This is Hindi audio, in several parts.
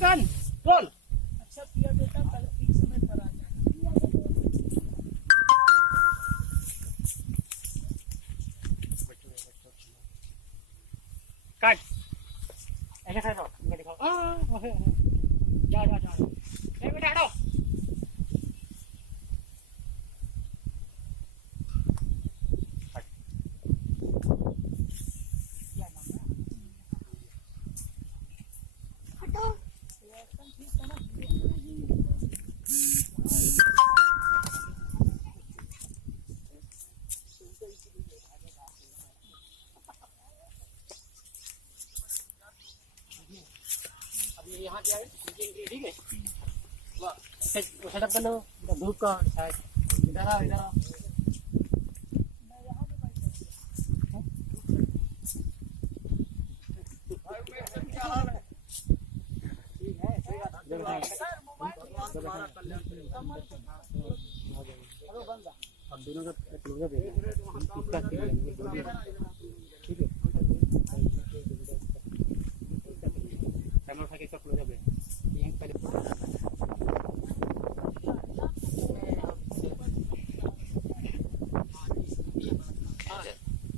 Action role. अच्छा किया बेटा, कल ठीक समय पर आ जाना। कट ऐसे खड़े रहो, इनको दिखाओ। जाओ जाओ जाओ, ए बेटा हटो। अभी यहाँ पे आए ठीक है, सेटअप कर लो धूप का शायद। इधर आओ इधर आओ। अब दोनों का क्लोजअप है, इसका ठीक है, कैमरा उठा के इसका क्लोजअप है यहीं पहले।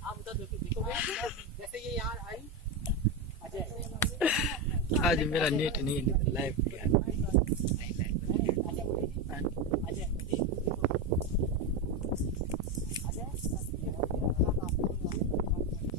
आप उधर देखोगे जैसे ये यहाँ आई। आज मेरा नेट नहीं लाइव अच्छा